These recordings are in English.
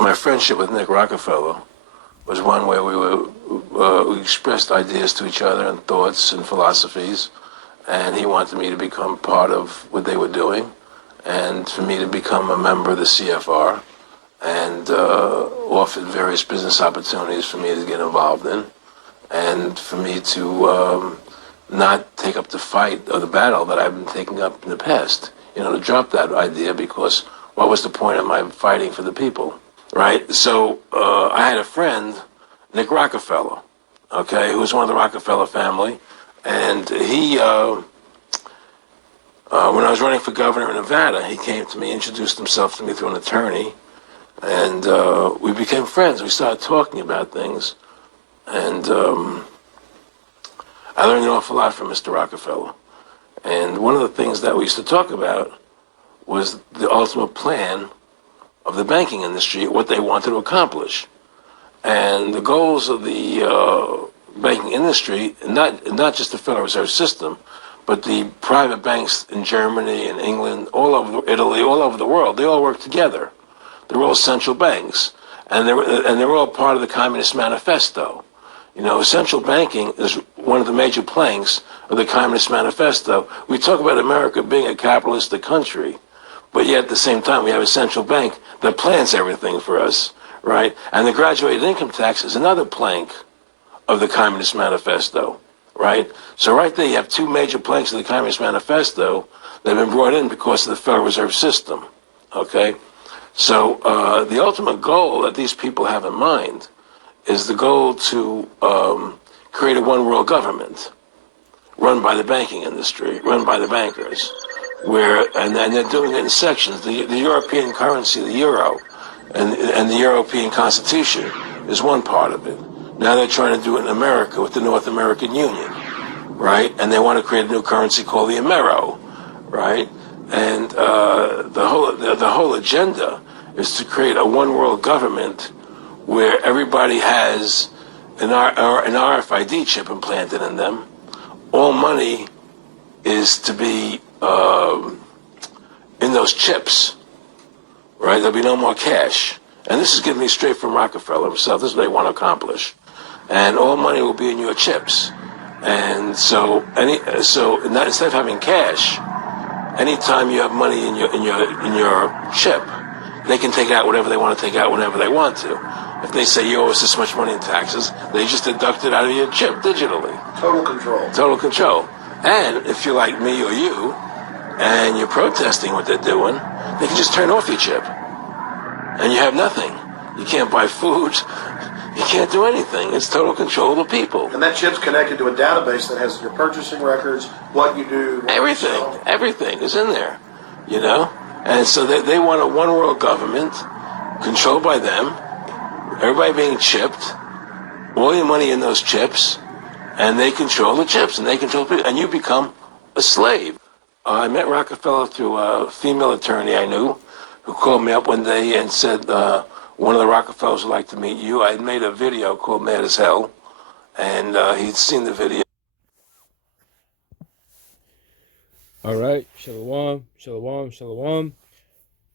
my friendship with Nick Rockefeller was one where we expressed ideas to each other and thoughts and philosophies, and he wanted me to become part of what they were doing, and for me to become a member of the CFR, and offered various business opportunities for me to get involved in, and for me to not take up the fight or the battle that I've been taking up in the past. To drop that idea, because what was the point of my fighting for the people, right? So I had a friend, Nick Rockefeller, okay, who was one of the Rockefeller family, and he, when I was running for governor in Nevada, he came to me, introduced himself to me through an attorney, and we became friends. We started talking about things, and I learned an awful lot from Mr. Rockefeller. And one of the things that we used to talk about was the ultimate plan of the banking industry, what they wanted to accomplish. And the goals of the banking industry, not just the Federal Reserve System, but the private banks in Germany and England, all over Italy, all over the world, they all work together. They're all central banks, and they're all part of the Communist Manifesto. Central banking is one of the major planks of the Communist Manifesto. We talk about America being a capitalistic country, but yet at the same time we have a central bank that plans everything for us, right? And the graduated income tax is another plank of the Communist Manifesto, right? So right there you have two major planks of the Communist Manifesto that have been brought in because of the Federal Reserve System, okay? So the ultimate goal that these people have in mind is the goal to create a one-world government run by the banking industry, run by the bankers, and they're doing it in sections. The European currency, the euro, and the European Constitution is one part of it. Now they're trying to do it in America with the North American Union, right? And they want to create a new currency called the Amero, right? And the whole agenda is to create a one-world government where everybody has an RFID chip implanted in them. All money is to be in those chips, right? There'll be no more cash. And this is given me straight from Rockefeller himself. This is what they want to accomplish. And all money will be in your chips. And so instead of having cash, anytime you have money in your chip, they can take out whatever they want to take out whenever they want to. If they say you owe us this much money in taxes, they just deduct it out of your chip digitally. Total control. Total control. And if you're like me or you, and you're protesting what they're doing, they can just turn off your chip. And you have nothing. You can't buy food. You can't do anything. It's total control of the people. And that chip's connected to a database that has your purchasing records, what you do. Everything is in there, And so they want a one-world government controlled by them, everybody being chipped, all your money in those chips, and they control the chips, and they control people, and you become a slave. I met Rockefeller through a female attorney I knew who called me up one day and said, one of the Rockefellers would like to meet you. I had made a video called Mad as Hell, and he'd seen the video. All right, shalom, shalom, shalom.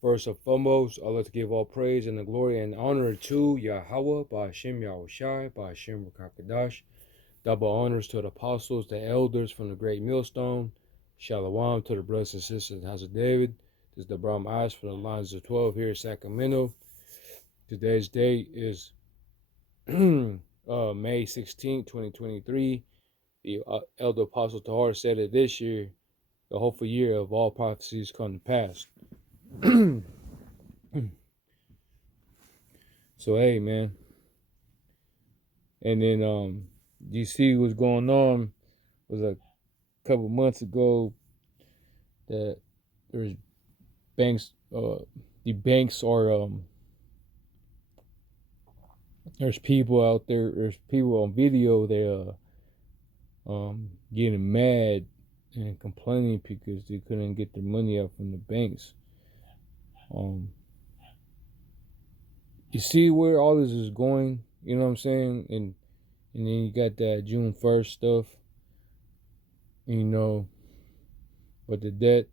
First and foremost, I'd like to give all praise and the glory and honor to Yahweh, Ba'ashem Yahushai, Ba'ashem Rakakadash. Double honors to the apostles, the elders from the great millstone. Shalom to the brothers and sisters in the house of David. This is the Brahm Eyes from the lines of 12 here in Sacramento. Today's date is May 16, 2023. The elder apostle Tahar said that this year, the hopeful year of all prophecies come to pass. So hey, man. And then you see what's going on was a couple months ago that there's banks the banks are there's people out there's people on video they're getting mad and complaining because they couldn't get their money out from the banks. You see where all this is going, you know what I'm saying? And then you got that June 1st stuff, but the debt,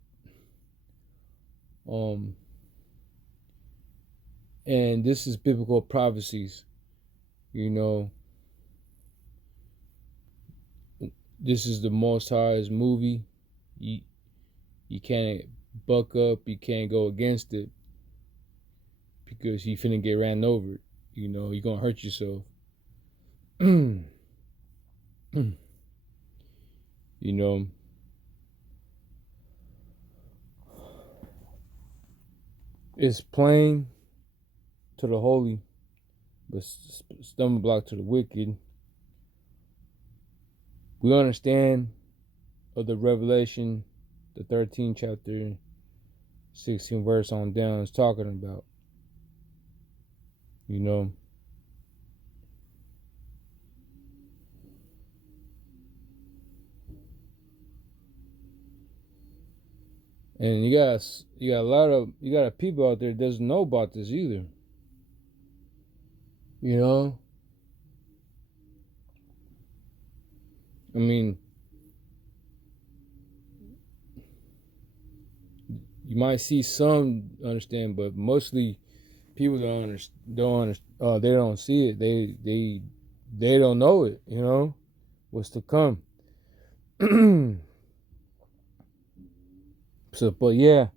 And this is biblical prophecies. You know, this is the Most High's movie. You can't buck up. You can't go against it because you finna get ran over. You know, you're gonna hurt yourself. You know, it's plain to the holy, but stumbling block to the wicked. We understand of the Revelation, the 13th chapter, 16 verse on down is talking about. You know, and you got a lot of people out there that doesn't know about this either. You know, I mean, you might see some understand, but mostly people they don't see it. They don't know it. You know, what's to come. So, but yeah.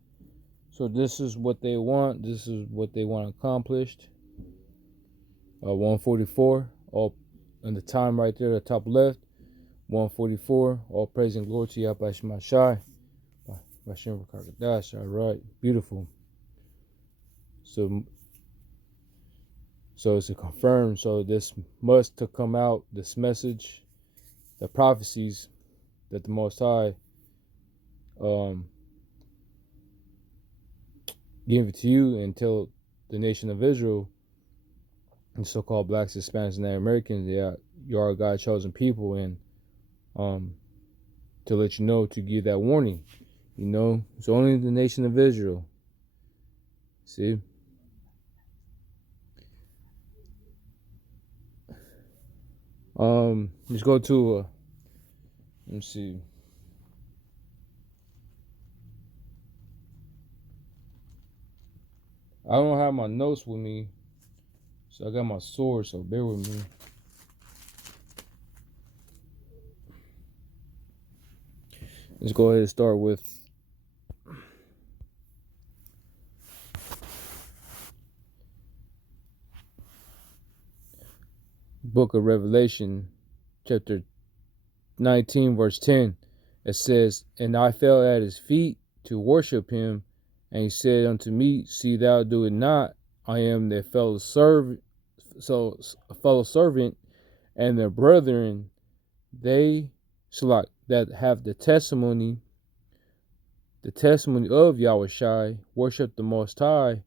So this is what they want. This is what they want accomplished. 144. All in the time right there, the top left. 144. All praise and glory to Yahweh Shemashai. All right, beautiful. So it's a confirm. So this must to come out. This message, the prophecies that the Most High give it to you and tell the nation of Israel, the so-called blacks, Hispanics, and Native Americans, you are God's chosen people, and to let you know, to give that warning. You know, it's only the nation of Israel. See? Let's go to let me see. I don't have my notes with me, so I got my sword, so bear with me. Let's go ahead and start with Book of Revelation, chapter 19, verse 10. It says, "And I fell at his feet to worship him, and he said unto me, See thou do it not. I am their fellow servant, and their brethren, they Shalak, that have the testimony of Yahushai, worship the Most High,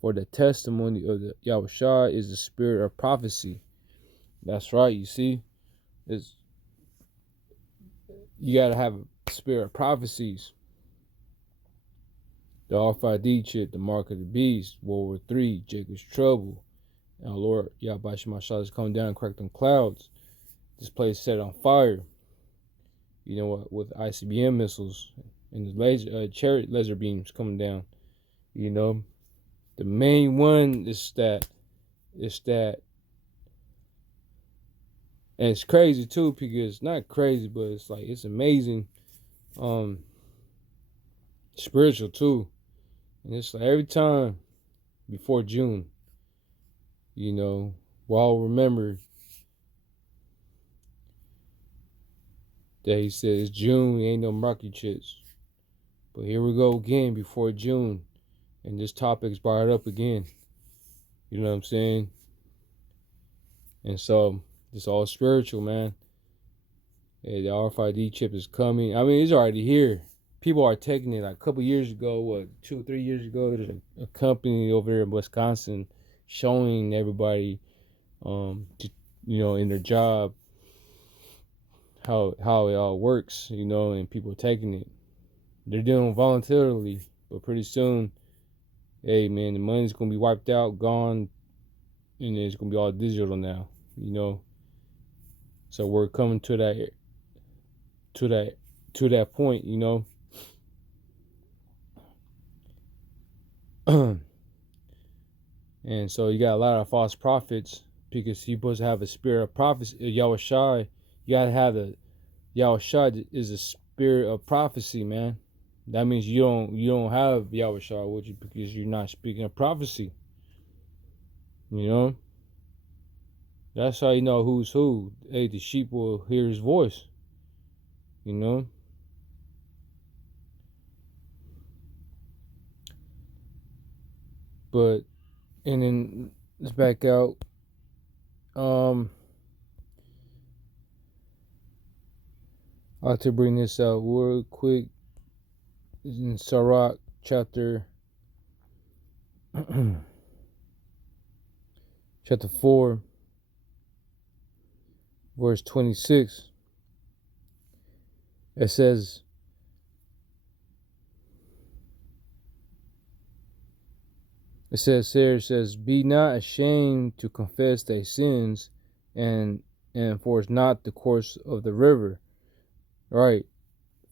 for the testimony of the Yahushai is the spirit of prophecy." That's right, you see? You gotta have a spirit of prophecies. The RFID chip, the mark of the beast, World War III, Jacob's trouble. And our Lord Yahweh Shemashah is coming down and crack them clouds. This place set on fire. You know what? With ICBM missiles and the chariot laser beams coming down. You know, the main one is that, and it's crazy too, because not crazy, but it's like it's amazing, spiritual too. And it's like every time before June, you know, we'll all remember that he said it's June, ain't no market chips. But here we go again before June, and this topic's brought up again. You know what I'm saying? And so it's all spiritual, man. Hey, the RFID chip is coming. I mean, it's already here. People are taking it. Like a couple years ago, 2 or 3 years ago, there's a company over there in Wisconsin showing everybody, in their job, how it all works, and people taking it. They're doing it voluntarily, but pretty soon, hey man, the money's gonna be wiped out, gone, and it's gonna be all digital now, So we're coming to that point, And so you got a lot of false prophets because you're supposed to have a spirit of prophecy. Yahushua, you gotta have the Yahushua is a spirit of prophecy, man. That means you don't have Yahushua with you because you're not speaking of prophecy. You know? That's how you know who's who. Hey, the sheep will hear his voice. You know? But and then let's back out. I like to bring this out real quick. It's in Sirach chapter 4, verse 26. It says, be not ashamed to confess thy sins and force not the course of the river. Right.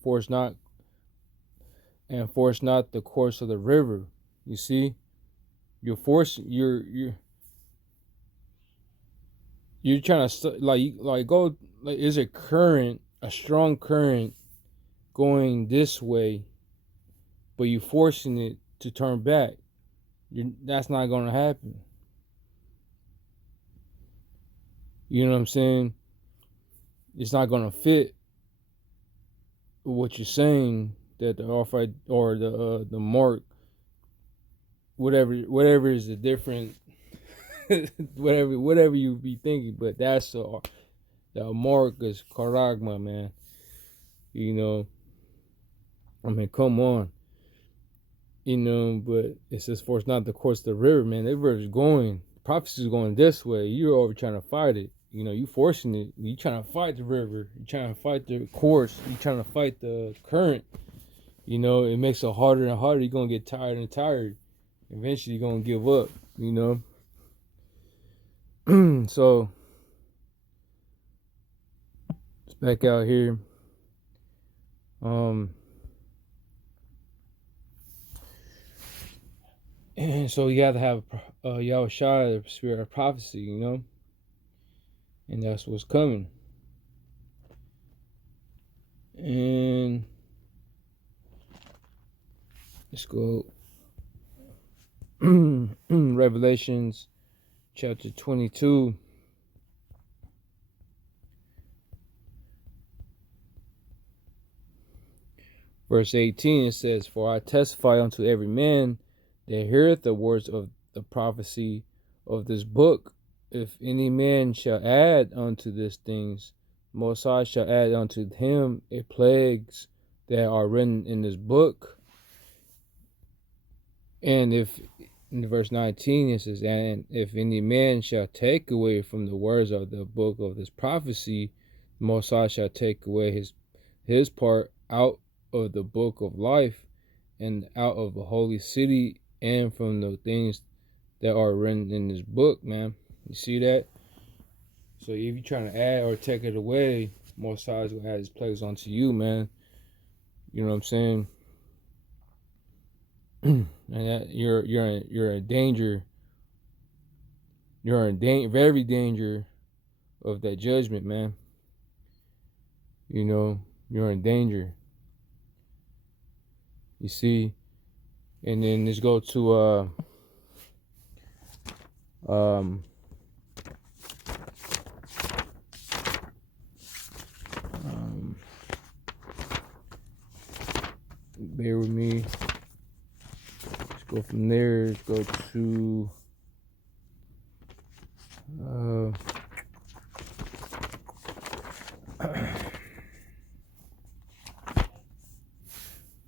Force not the course of the river. You see? You're trying to go, like, is a current, a strong current going this way, but you're forcing it to turn back. That's not going to happen. You know what I'm saying? It's not going to fit what you're saying, that the offer or the mark, whatever is the different whatever you be thinking, but that's the mark is charagma, man. You know, I mean, come on. You know, but it says force not the course of the river, man. The river is going, prophecy is going this way. You're over trying to fight it. You know, you forcing it. You trying to fight the river. You trying to fight the course. You trying to fight the current. You know, it makes it harder and harder. You're gonna get tired and tired. Eventually, you're gonna give up. You know. So let's back out here. And so you have to have Yahushua, the spirit of prophecy, you know, and that's what's coming. And let's go Revelations chapter 22. Verse 18, it says, for I testify unto every man that heareth the words of the prophecy of this book. If any man shall add unto these things, Most High shall add unto him a plagues that are written in this book. And if, in verse 19, it says, and if any man shall take away from the words of the book of this prophecy, Most High shall take away his part out of the book of life and out of the holy city and from the things that are written in this book, man. You see that? So if you're trying to add or take it away, Most High is going to add his plagues onto you, man. You know what I'm saying? And that you're in danger. You're in very danger of that judgment, man. You know, you're in danger. You see? And then let's go to bear with me. Let's go from there. Let's go to 2nd Esdras chapter 15, verse 1. It says, behold, speak thou in the ears of my people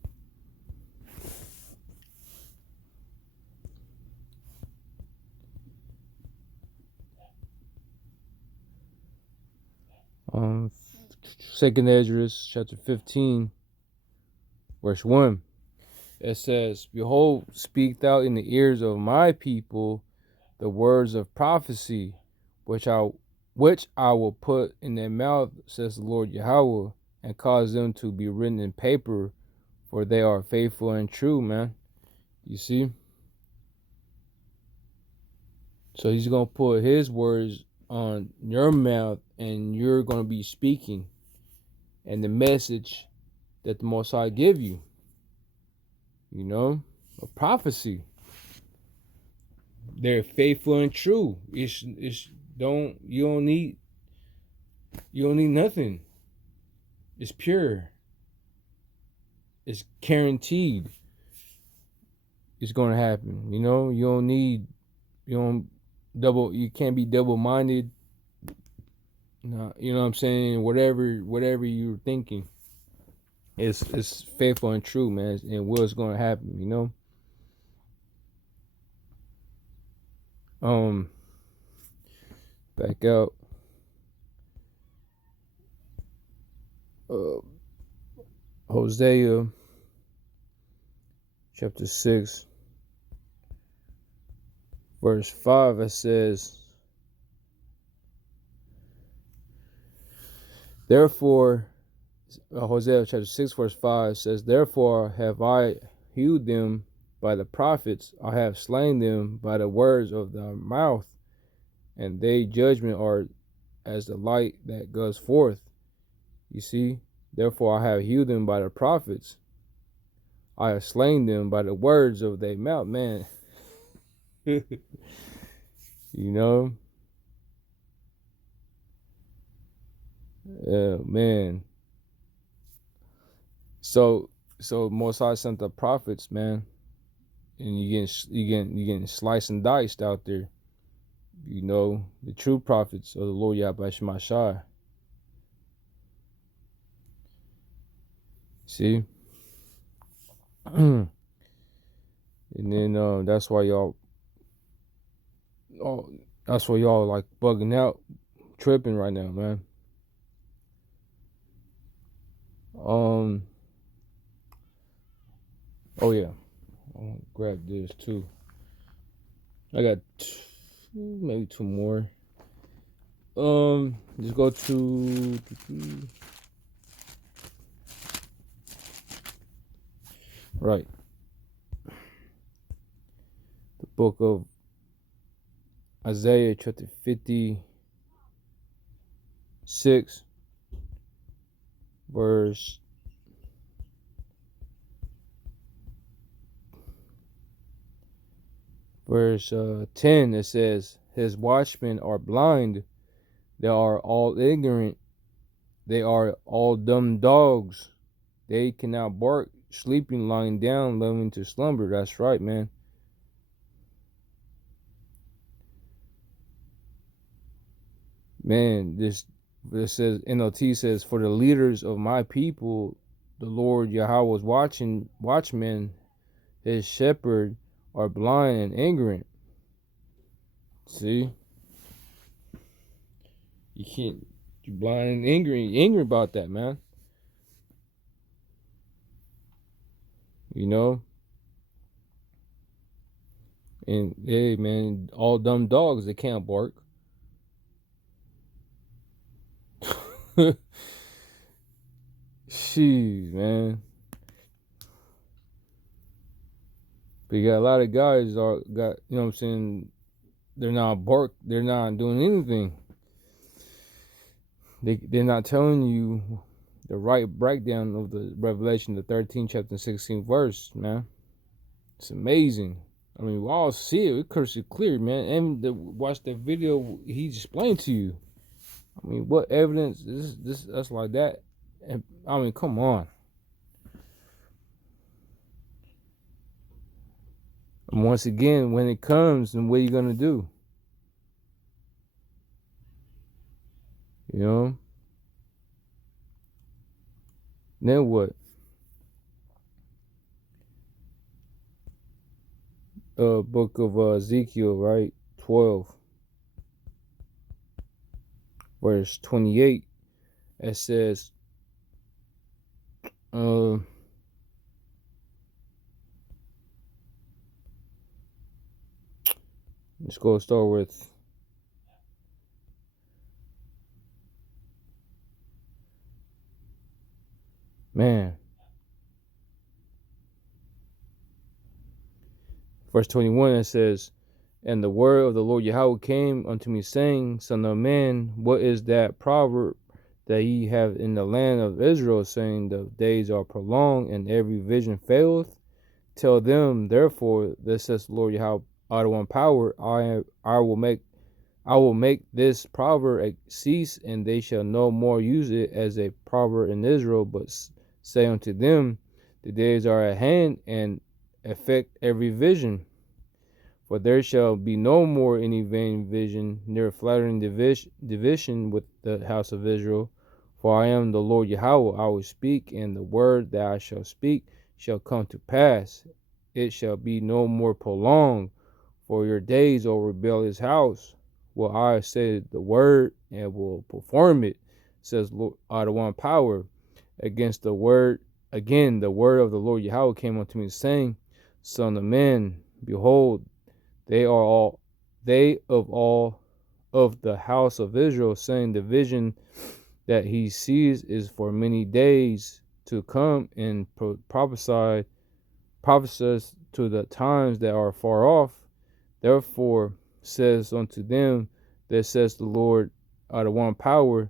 the words of prophecy, which I will put in their mouth, says the Lord Yahweh, and cause them to be written in paper, for they are faithful and true, man. You see? And then let's go to 2nd Esdras chapter 15, verse 1. It says, behold, speak thou in the ears of my people the words of prophecy, which I will put in their mouth, says the Lord Yahweh, and cause them to be written in paper, for they are faithful and true, man. You see? So he's going to put his words on your mouth, and you're going to be speaking and the message that the Most High give you. You know, a prophecy. They're faithful and true. It's don't you don't need nothing. It's pure. It's guaranteed. It's gonna happen. You know, you can't be double minded. No, you know what I'm saying? Whatever you're thinking. It's faithful and true, man, and what's gonna happen, you know? Back out. Hosea chapter 6 verse 5, it says, therefore, Hosea chapter 6 verse 5 says, therefore have I hewed them by the prophets, I have slain them by the words of their mouth, and they judgment are as the light that goes forth. You see, therefore I have hewed them by the prophets, I have slain them by the words of their mouth. Man, you know, man. So Most High sent the prophets, man, and you getting sliced and diced out there. You know, the true prophets of the Lord Yahweh Shemashai. See? And then that's why y'all like bugging out, tripping right now, man. Oh yeah, I'll grab this too. I got maybe two more. Just go to right. The book of Isaiah chapter 56 verse 10, it says, his watchmen are blind, they are all ignorant, they are all dumb dogs, they cannot bark, sleeping, lying down, loving to slumber. That's right, man. Man, this says, NLT says, for the leaders of my people, the Lord Yahweh's watchmen, his shepherd, are blind and ignorant. See? You're blind and angry about that, man. You know? And hey, man, all dumb dogs, they can't bark. Jeez, man. But you got a lot of guys you know what I'm saying, they're not doing anything. They're not telling you the right breakdown of the Revelation, the 13th chapter, 16th verse, man. It's amazing. I mean, we all see it. It crystal clear, man. And watch the video he explained to you. I mean, what evidence is that's like that? And I mean, come on. And once again, when it comes, then what are you gonna do? You know? Then what? Book of Ezekiel, right? 12, verse 28. It says, let's go start with man. Verse 21, it says, And the word of the Lord Yahweh came unto me, saying, Son of man, what is that proverb that ye have in the land of Israel, saying, the days are prolonged, and every vision faileth? Tell them, therefore, thus says the Lord Yahweh, out of one power, I will make this proverb cease, and they shall no more use it as a proverb in Israel, but say unto them, the days are at hand, and affect every vision. For there shall be no more any vain vision, nor flattering division with the house of Israel. For I am the Lord Yahweh, I will speak, and the word that I shall speak shall come to pass. It shall be no more prolonged for your days, O rebellious house. Will I say the word and will perform it, says Lord, out of one power. Against the word, again, the word of the Lord Yahweh came unto me, saying, Son of man, behold, they of all of the house of Israel, saying, the vision that he sees is for many days to come, and prophesies to the times that are far off. Therefore says unto them, that says the Lord out of one power,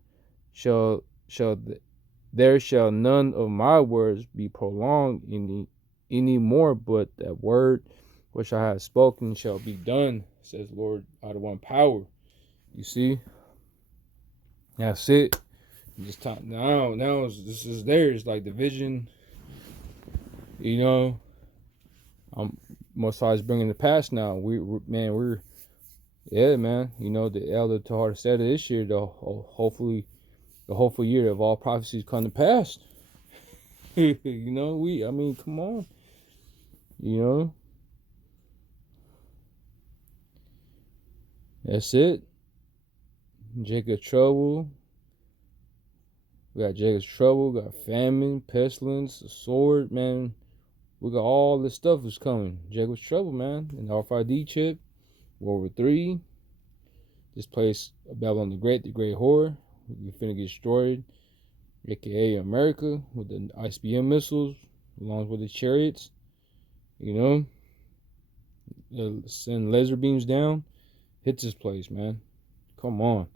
there shall none of my words be prolonged any more, but that word which I have spoken shall be done, says the Lord out of one power. You see? That's it. Just time now this is theirs, like the vision, you know. Most High is bringing the past now. We're yeah, man. You know, the elder Tahar said it this year, though. Hopefully, the hopeful year of all prophecies come to pass. You know, I mean, come on. You know, that's it. Jacob's trouble. We got Jacob's trouble. We got famine, pestilence, the sword, man. We got all this stuff is coming. Jacob's trouble, man. And the RFID chip, World War III. This place, Babylon the Great Horror. We finna get destroyed. AKA America with the ICBM missiles, along with the chariots. You know, send laser beams down. Hit this place, man. Come on.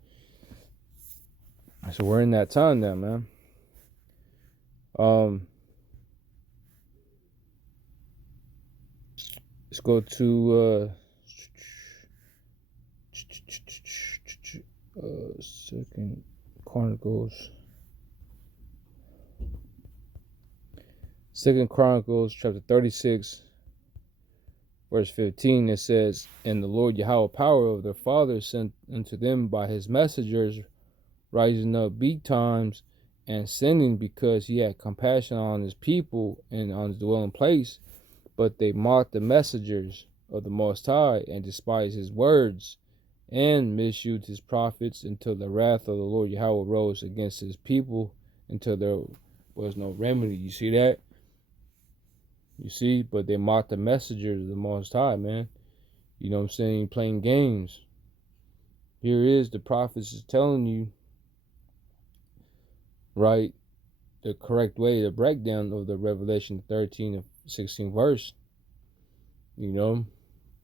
So we're in that time now, man. Let's go to Second Chronicles. Second Chronicles chapter 36, verse 15. It says, and the Lord Yahweh power of their fathers sent unto them by his messengers, rising up betimes and sending, because he had compassion on his people and on his dwelling place. But they mocked the messengers of the Most High, and despised his words, and misused his prophets, until the wrath of the Lord Yahweh rose against his people, until there was no remedy. You see that? You see? But they mocked the messengers of the Most High, man. You know what I'm saying? Playing games. Here is the prophets is telling you, right, the correct way, the breakdown of the Revelation 13 and 16 verse. You know?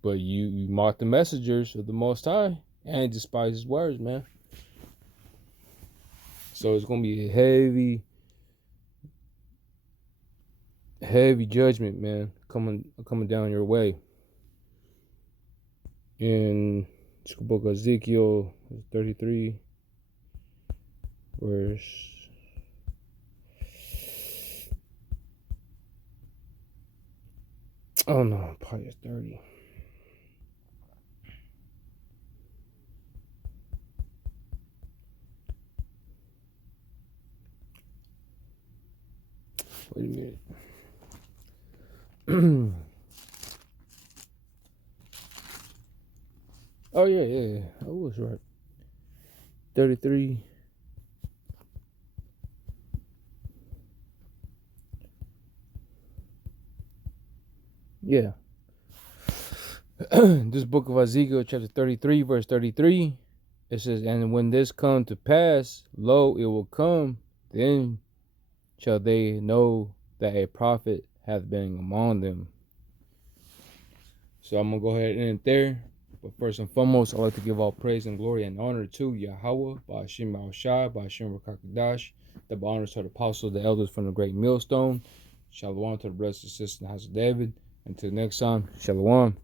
But you mock the messengers of the Most High and despise his words, man. So it's going to be a heavy judgment, man, coming down your way. In the book of Ezekiel 33, verse oh no, probably it's 30. Wait a minute. Oh yeah. I was right. 33. Yeah. This book of Ezekiel, chapter 33, verse 33. It says, and when this come to pass, lo, it will come, then shall they know that a prophet hath been among them. So I'm going to go ahead and end it there. But first and foremost, I'd like to give all praise and glory and honor to Yahweh, Ba'ashim Al-Shai, Ba'ashim Rakakadash, the honors to the apostles, the elders from the great millstone. Shalom to the brothers and sisters in the house of David. Until next time, Shalom.